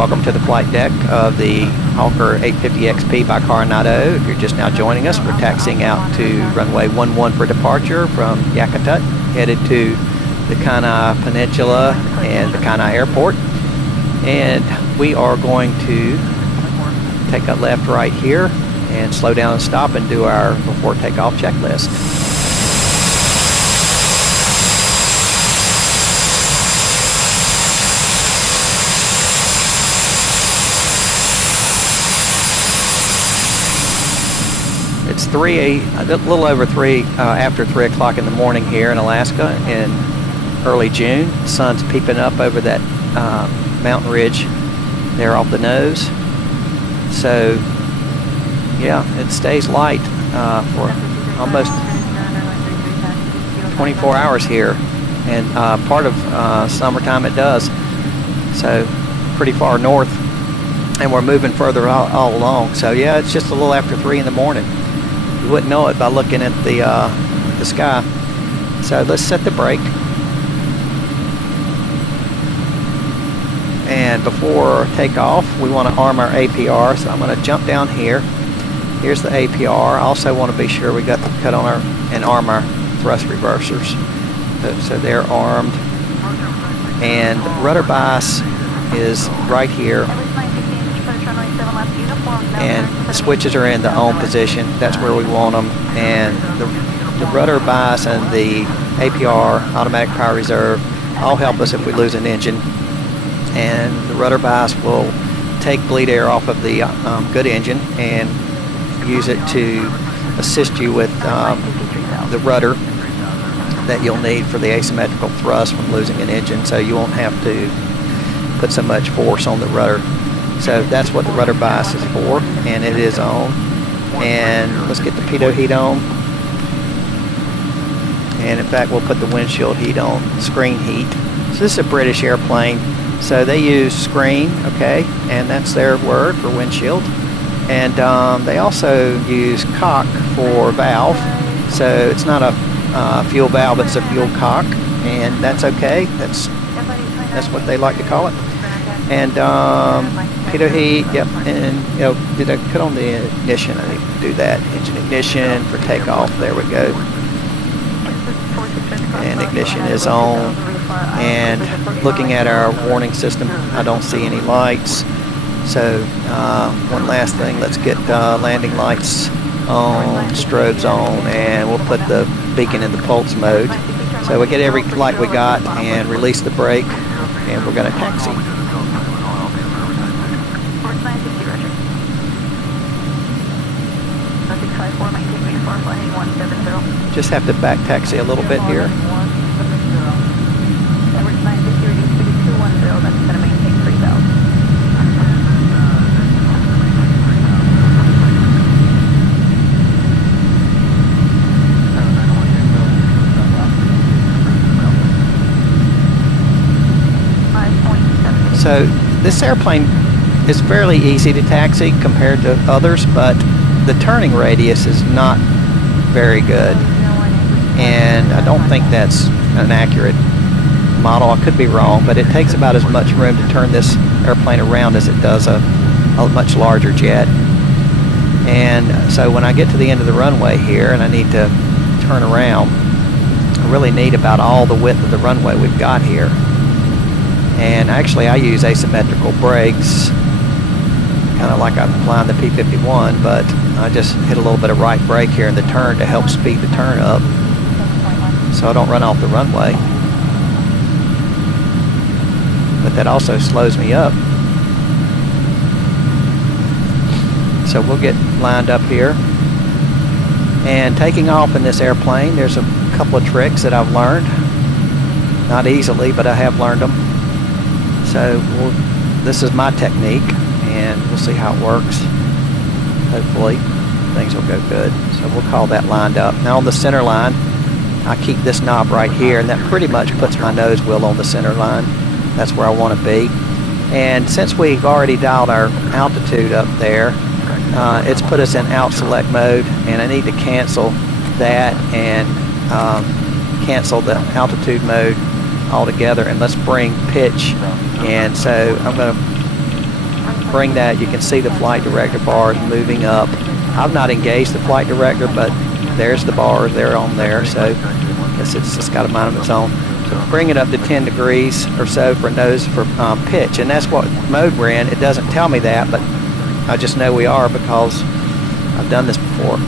welcome to the flight deck of the HAWKER 850 XP by Carenado. If you're just now joining us, we're taxiing out to runway 11 for departure from Yakutat, headed to the Kenai Peninsula and the Kenai Airport. And we are going to take a left right here and slow down and stop and do our before takeoff checklist. It's a little over after 3 o'clock in the morning here in Alaska in early June. The sun's peeping up over that mountain ridge there off the nose. So yeah, it stays light for almost 24 hours here, and part of summertime it does. So pretty far north, and we're moving further all along. So yeah, it's just a little after 3 in the morning. You wouldn't know it by looking at the sky. So let's set the brake. And before takeoff, we want to arm our APR. So I'm going to jump down here. Here's the APR. I also want to be sure we got the cut on and arm our thrust reversers. So they're armed. And the rudder bias is right here. And the switches are in the on position. That's where we want them. And the rudder bias and the APR, automatic power reserve, all help us if we lose an engine. And the rudder bias will take bleed air off of the good engine and use it to assist you with the rudder that you'll need for the asymmetrical thrust when losing an engine, so you won't have to put so much force on the rudder. So that's what the rudder bias is for, and it is on. And let's get the pitot heat on. And in fact, we'll put the windshield heat on, screen heat. So this is a British airplane, so they use screen, okay, and that's their word for windshield. And they also use cock for valve, so it's not a fuel valve, it's a fuel cock, and that's okay. That's what they like to call it. And pitot heat, yep. And did I put on the ignition? I need to do that. Engine ignition for takeoff. There we go. And ignition is on. And looking at our warning system, I don't see any lights. So one last thing, let's get landing lights on, strobes on, and we'll put the beacon in the pulse mode. So we get every light we got and release the brake, and we're going to taxi. Just have to back taxi a little bit here. So this airplane is fairly easy to taxi compared to others, but the turning radius is not very good. And I don't think that's an accurate model. I could be wrong, but it takes about as much room to turn this airplane around as it does a much larger jet. And so when I get to the end of the runway here and I need to turn around, I really need about all the width of the runway we've got here. And actually I use asymmetrical brakes, kind of like I'm flying the P-51, but I just hit a little bit of right brake here in the turn to help speed the turn up so I don't run off the runway. But that also slows me up. So we'll get lined up here. And taking off in this airplane, there's a couple of tricks that I've learned. Not easily, but I have learned them. So this is my technique, and we'll see how it works. Hopefully things will go good. So we'll call that lined up. Now on the center line, I keep this knob right here, and that pretty much puts my nose wheel on the center line. That's where I want to be. And since we've already dialed our altitude up there, it's put us in out select mode, and I need to cancel that and cancel the altitude mode altogether, and let's bring pitch in. So I'm going to bring that, you can see the flight director bars moving up. I've not engaged the flight director, but there's the bars, they're on there, so I guess it's just got a mind of its own. So bring it up to 10 degrees or so for nose for pitch, and that's what mode we're in. It doesn't tell me that, but I just know we are because I've done this before.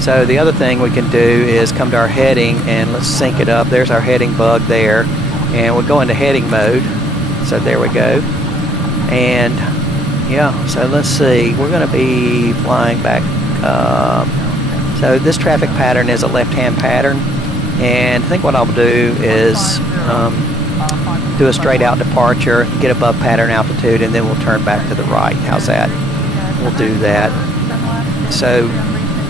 So the other thing we can do is come to our heading and let's sync it up. There's our heading bug there, and we'll go into heading mode. So there we go. And yeah, so let's see, we're going to be flying back up. So this traffic pattern is a left-hand pattern, and I think what I'll do is do a straight out departure, get above pattern altitude, and then we'll turn back to the right. How's that? We'll do that. So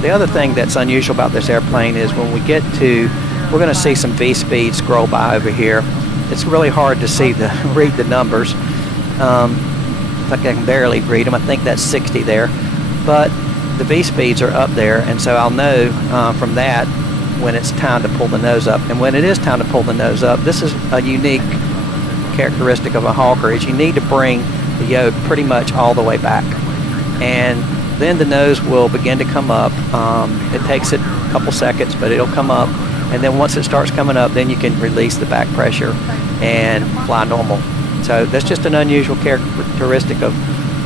the other thing that's unusual about this airplane is when we get to, we're going to see some V-speed scroll by over here. It's really hard to see read the numbers. In fact, I can barely read them. I think that's 60 there. But the V-speeds are up there, and so I'll know from that when it's time to pull the nose up. And when it is time to pull the nose up, this is a unique characteristic of a HAWKER, is you need to bring the yoke pretty much all the way back. And then the nose will begin to come up. It takes it a couple seconds, but it'll come up. And then once it starts coming up, then you can release the back pressure and fly normal. So that's just an unusual characteristic of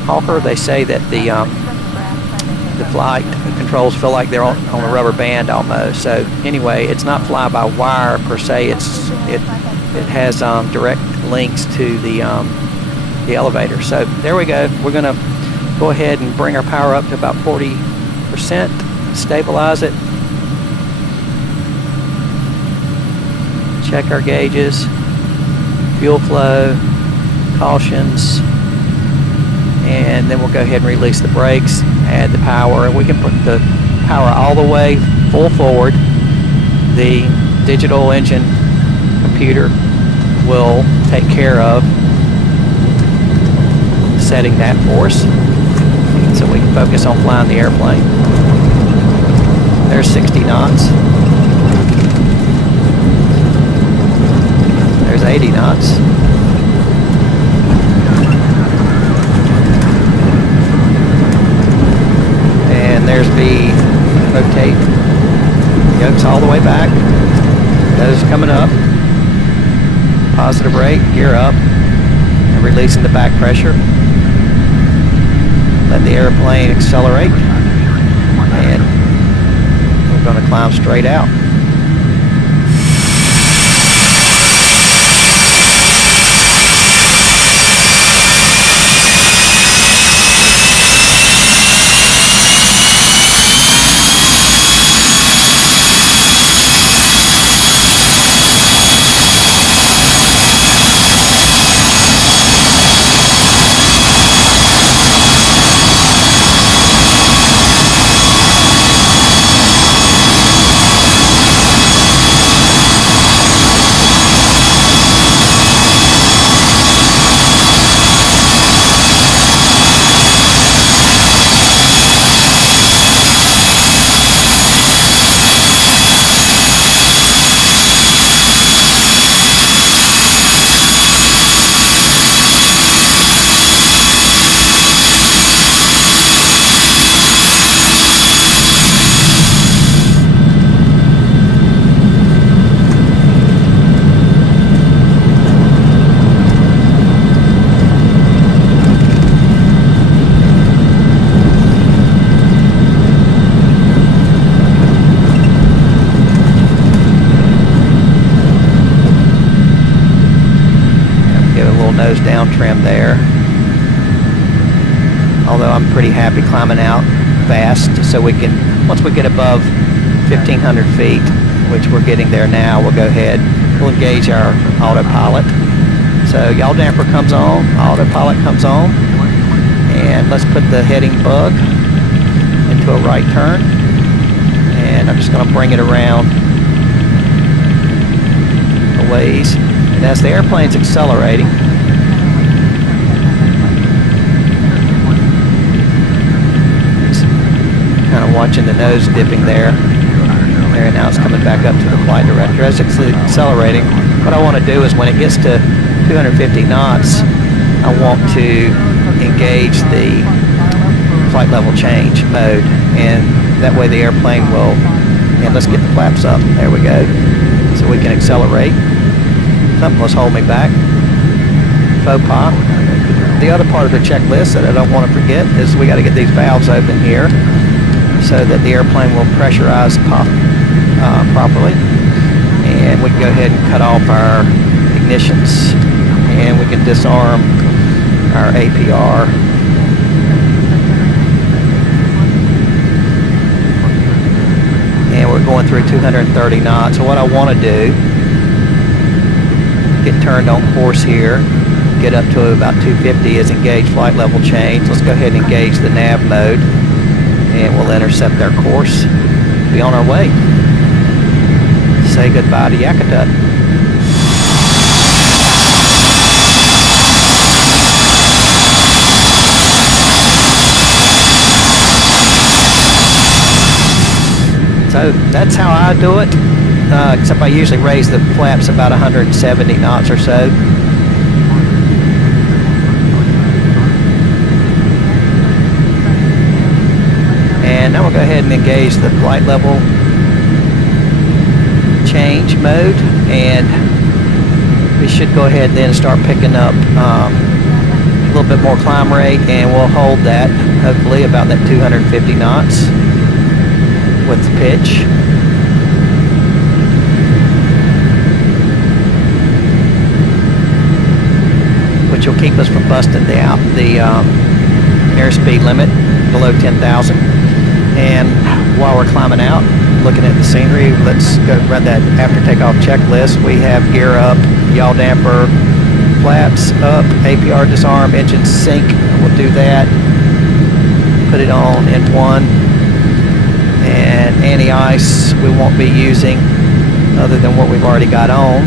HAWKER. They say that the flight controls feel like they're on a rubber band almost. So anyway, it's not fly-by-wire per se. It has direct links to the elevator. So there we go. We're going to go ahead and bring our power up to about 40%. Stabilize it. Check our gauges. Fuel flow. Cautions, and then we'll go ahead and release the brakes, add the power, and we can put the power all the way full forward. The digital engine computer will take care of setting that for us so we can focus on flying the airplane. There's 60 knots. There's 80 knots. There's the rotate, yokes all the way back, nose coming up, positive rate, gear up, and releasing the back pressure. Let the airplane accelerate, and we're going to climb straight out. Nose down trim there. Although I'm pretty happy climbing out fast, so we can, once we get above 1,500 feet, which we're getting there now, we'll go ahead, we'll engage our autopilot. So yaw damper comes on, autopilot comes on, and let's put the heading bug into a right turn, and I'm just going to bring it around a ways. And as the airplane's accelerating, kind of watching the nose dipping there. There, now it's coming back up to the flight director. As it's accelerating, what I want to do is when it gets to 250 knots, I want to engage the flight level change mode, and that way the airplane will, and let's get the flaps up, there we go, so we can accelerate. Something was holding me back, faux pas. The other part of the checklist that I don't want to forget is we got to get these valves open here so that the airplane will pressurize properly, and we can go ahead and cut off our ignitions, and we can disarm our APR. And we're going through 230 knots. So what I want to do, get turned on course here, get up to about 250 is engage flight level change. Let's go ahead and engage the nav mode, and we'll intercept our course, be on our way. Say goodbye to Yakutat. So that's how I do it, except I usually raise the flaps about 170 knots or so. And now we'll go ahead and engage the flight level change mode, and we should go ahead then and start picking up a little bit more climb rate, and we'll hold that hopefully about that 250 knots with the pitch. Which will keep us from busting the airspeed limit below 10,000. And while we're climbing out, looking at the scenery, let's go run that after takeoff checklist. We have gear up, yaw damper, flaps up, APR disarm, engine sync. We'll do that. Put it on N1. And anti-ice we won't be using other than what we've already got on.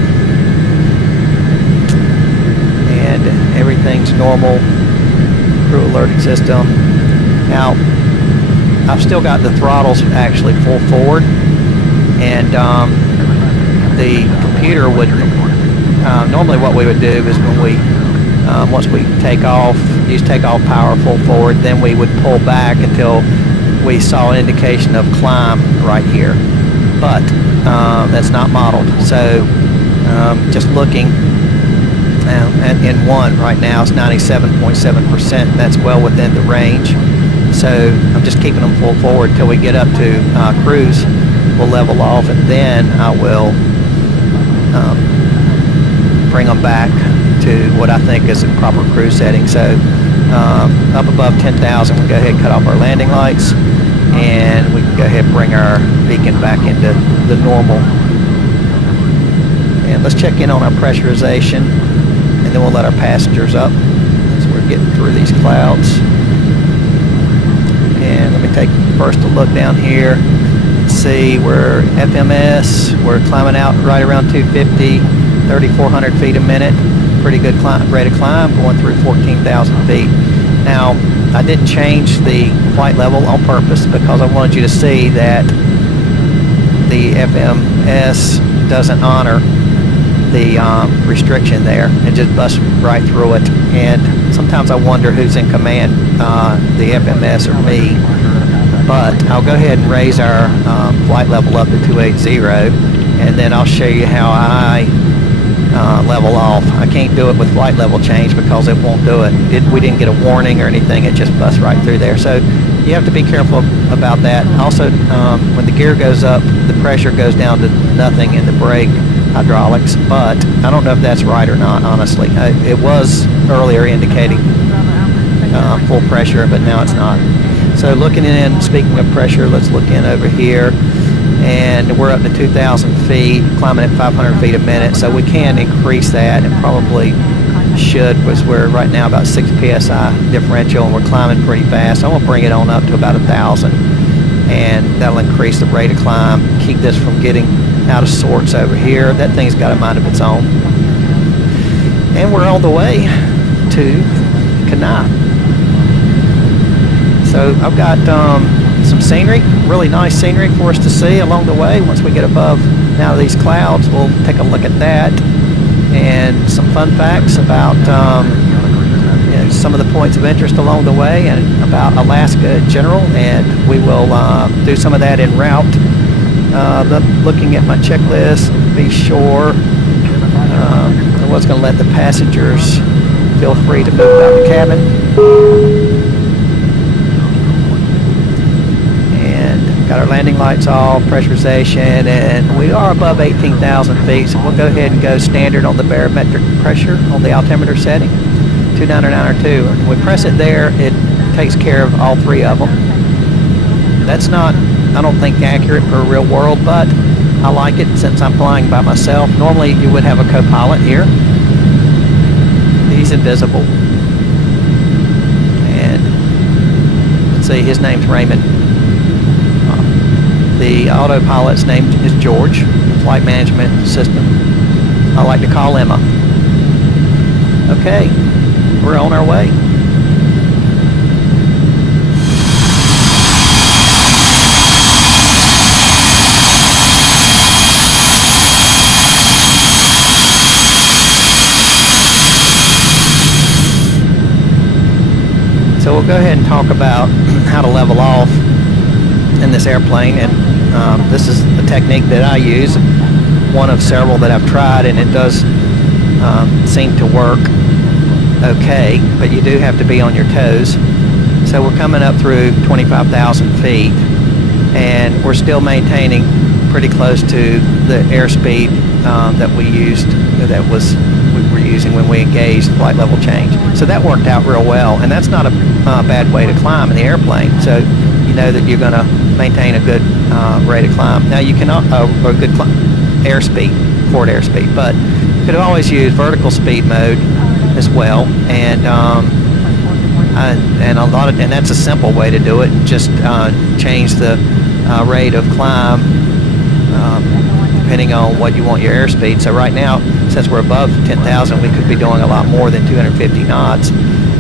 And everything's normal. Crew alerting system. Now, I've still got the throttles actually full forward, and the computer would, normally what we would do is when we, once we take off, use takeoff power full forward, then we would pull back until we saw an indication of climb right here, but that's not modeled. So just looking at N1 right now, it's 97.7%. That's well within the range. So I'm just keeping them full forward till we get up to cruise. We'll level off, and then I will bring them back to what I think is a proper cruise setting. So up above 10,000, we'll go ahead and cut off our landing lights, and we can go ahead and bring our beacon back into the normal. And let's check in on our pressurization, and then we'll let our passengers up as we're getting through these clouds. And let me take first a look down here. See, we're FMS, we're climbing out right around 250, 3,400 feet a minute. Pretty good rate of climb, going through 14,000 feet. Now, I didn't change the flight level on purpose because I wanted you to see that the FMS doesn't honor the restriction there. It just busts right through it. And sometimes I wonder who's in command, the FMS or me. But I'll go ahead and raise our flight level up to 280, and then I'll show you how I level off. I can't do it with flight level change because it won't do it. We didn't get a warning or anything. It just busts right through there. So you have to be careful about that. Also, when the gear goes up, the pressure goes down to nothing in the brake hydraulics, but I don't know if that's right or not, honestly. It was earlier indicating full pressure, but now it's not. So looking in, speaking of pressure, let's look in over here, and we're up to 2,000 feet, climbing at 500 feet a minute, so we can increase that, and probably should, because we're right now about 6 psi differential, and we're climbing pretty fast. I'm going to bring it on up to about 1,000, and that'll increase the rate of climb, keep this from getting out of sorts over here. That thing's got a mind of its own. And we're on the way to Kenai. So I've got some scenery, really nice scenery for us to see along the way. Once we get above now these clouds, we'll take a look at that, and some fun facts about some of the points of interest along the way and about Alaska in general, and we will do some of that en route. Looking at my checklist, be sure I was going to let the passengers feel free to move about the cabin. And got our landing lights off, pressurization, and we are above 18,000 feet, so we'll go ahead and go standard on the barometric pressure on the altimeter setting, 29902. When we press it there, it takes care of all three of them. That's not, I don't think, accurate for real world, but I like it since I'm flying by myself. Normally you would have a co-pilot here. He's invisible. And let's see, his name's Raymond. The autopilot's name is George, flight management system. I like to call Emma. Okay, we're on our way. So we'll go ahead and talk about how to level off in this airplane, and this is the technique that I use, one of several that I've tried, and it does seem to work okay, but you do have to be on your toes. So we're coming up through 25,000 feet, and we're still maintaining pretty close to the airspeed that we were using when we engaged flight level change. So that worked out real well, and that's not a bad way to climb in the airplane. So you know that you're going to maintain a good rate of climb. Now you can a good airspeed, forward airspeed, but you could always use vertical speed mode as well, and that's a simple way to do it. Just change the rate of climb depending on what you want your airspeed. So right now, since we're above 10,000, we could be doing a lot more than 250 knots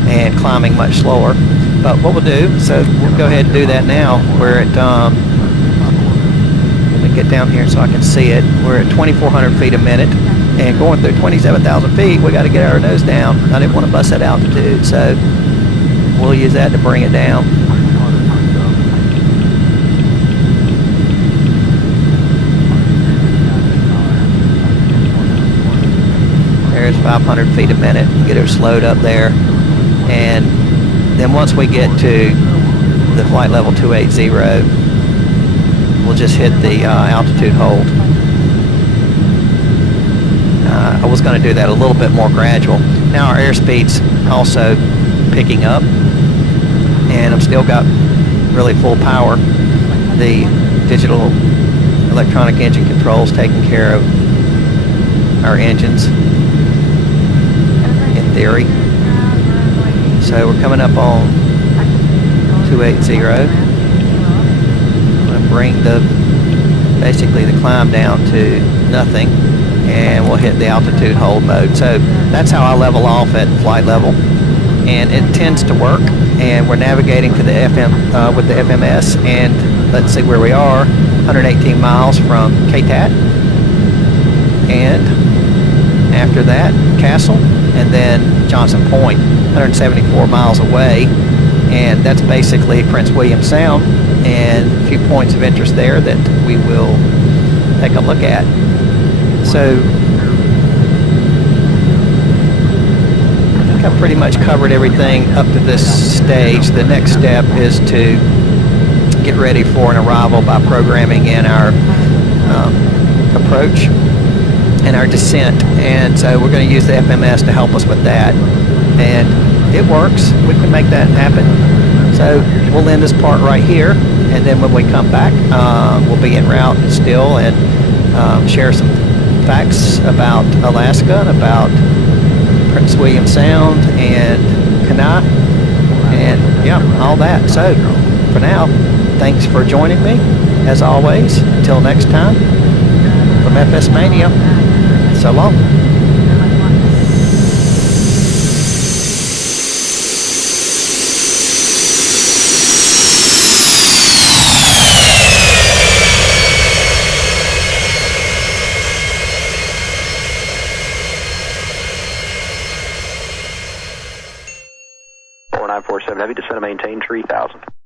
and climbing much slower. But what we'll do, so we'll go ahead and do that now. We're at, let me get down here so I can see it. We're at 2,400 feet a minute, and going through 27,000 feet, we got to get our nose down. I didn't want to bust that altitude, so we'll use that to bring it down. There's 500 feet a minute. Get her slowed up there, and then once we get to the flight level 280, we'll just hit the altitude hold. I was going to do that a little bit more gradual. Now our airspeed's also picking up, and I've still got really full power. The digital electronic engine controls taking care of our engines in theory. So we're coming up on 280. I'm going to bring basically the climb down to nothing, and we'll hit the altitude hold mode. So that's how I level off at flight level, and it tends to work. And we're navigating to the FM with the FMS, and let's see where we are. 118 miles from Yakutat, and after that Castle, and then Johnson Point, 174 miles away, and that's basically Prince William Sound, and a few points of interest there that we will take a look at. So I think I've pretty much covered everything up to this stage. The next step is to get ready for an arrival by programming in our approach and our descent, and so we're going to use the FMS to help us with that, and it works. We can make that happen. So we'll end this part right here, and then when we come back, we'll be en route still and share some facts about Alaska and about Prince William Sound and Kenai, and yeah, all that. So for now, thanks for joining me as always. Until next time, from FS MaNiA, so long. 547 Heavy, descend and maintain 3000.